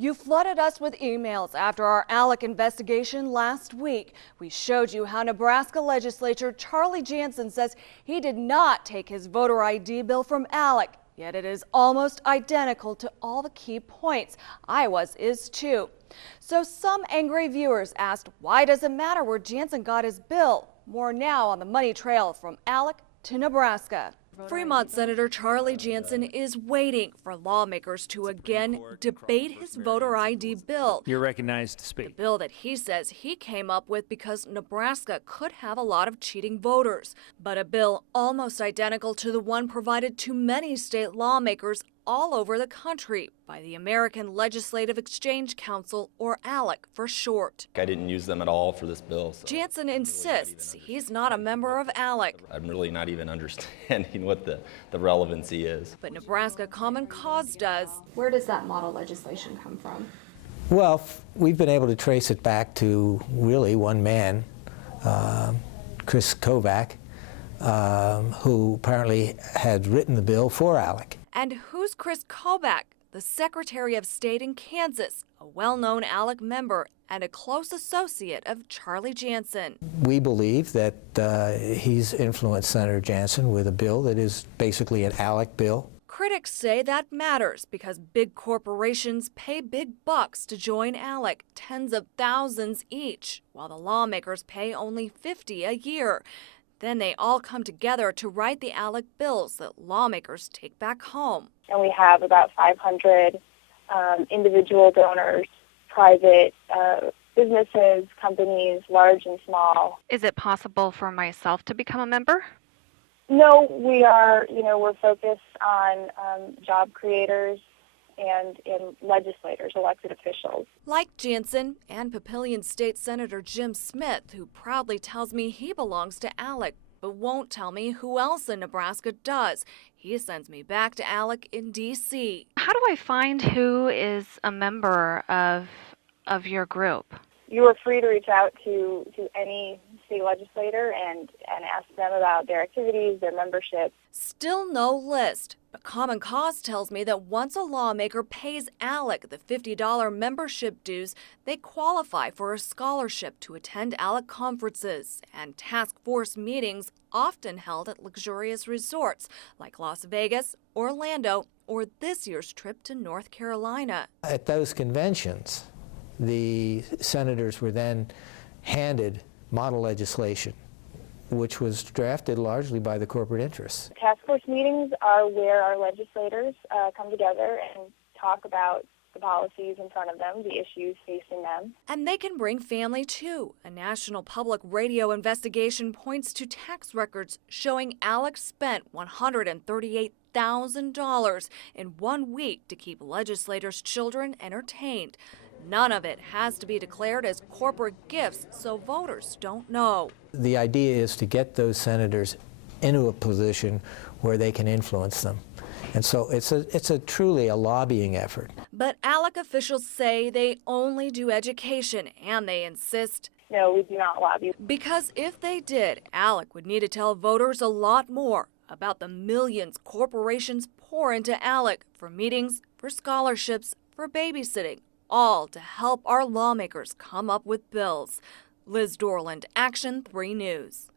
You flooded us with emails after our ALEC investigation last week. We showed you how Nebraska legislator Charlie Jansen says he did not take his voter ID bill from ALEC, yet it is almost identical to all the key points. Iowa's is too. So some angry viewers asked, why does it matter where Jansen got his bill? More now on the money trail from ALEC to Nebraska. Fremont Senator Charlie Jansen is waiting for lawmakers to again debate his voter ID bill. You're recognized to speak. The bill that he says he came up with because Nebraska could have a lot of cheating voters, but a bill almost identical to the one provided to many state lawmakers all over the country by the American Legislative Exchange Council, or ALEC for short. I didn't use them at all for this bill. So Jansen insists he's not a member of ALEC. I'm really not even understanding what the relevancy is. But Nebraska Common Cause does. Where does that model legislation come from? Well, we've been able to trace it back to really one man, Chris Kovac, who apparently had written the bill for ALEC. And who's Chris Kovac? The Secretary of State in Kansas, a well-known ALEC member and a close associate of Charlie Jansen. We believe that he's influenced Senator Jansen with a bill that is basically an ALEC bill. Critics say that matters because big corporations pay big bucks to join ALEC, tens of thousands each, while the lawmakers pay only $50 a year. Then they all come together to write the ALEC bills that lawmakers take back home. And we have about 500 individual donors, private businesses, companies, large and small. Is it possible for myself to become a member? No, we are, we're focused on job creators and legislators, elected officials. Like Jansen and Papillion State Senator Jim Smith, who proudly tells me he belongs to ALEC, but won't tell me who else in Nebraska does. He sends me back to ALEC in D.C. How do I find who is a member of your group? You are free to reach out to any state legislator and ask them about their activities, their membership. Still no list, but Common Cause tells me that once a lawmaker pays ALEC the $50 membership dues, they qualify for a scholarship to attend ALEC conferences and task force meetings often held at luxurious resorts like Las Vegas, Orlando, or this year's trip to North Carolina. At those conventions, the senators were then handed model legislation, which was drafted largely by the corporate interests. Task force meetings are where our legislators come together and talk about the policies in front of them, the issues facing them. And they can bring family too. A national public radio investigation points to tax records showing ALEC spent $138,000 in 1 week to keep legislators' children entertained. None of it has to be declared as corporate gifts, so voters don't know. The idea is to get those senators into a position where they can influence them. And so it's truly a lobbying effort. But ALEC officials say they only do education, and they insist. No, we do not lobby. Because if they did, ALEC would need to tell voters a lot more about the millions corporations pour into ALEC for meetings, for scholarships, for babysitting, all to help our lawmakers come up with bills. Liz Dorland, Action 3 News.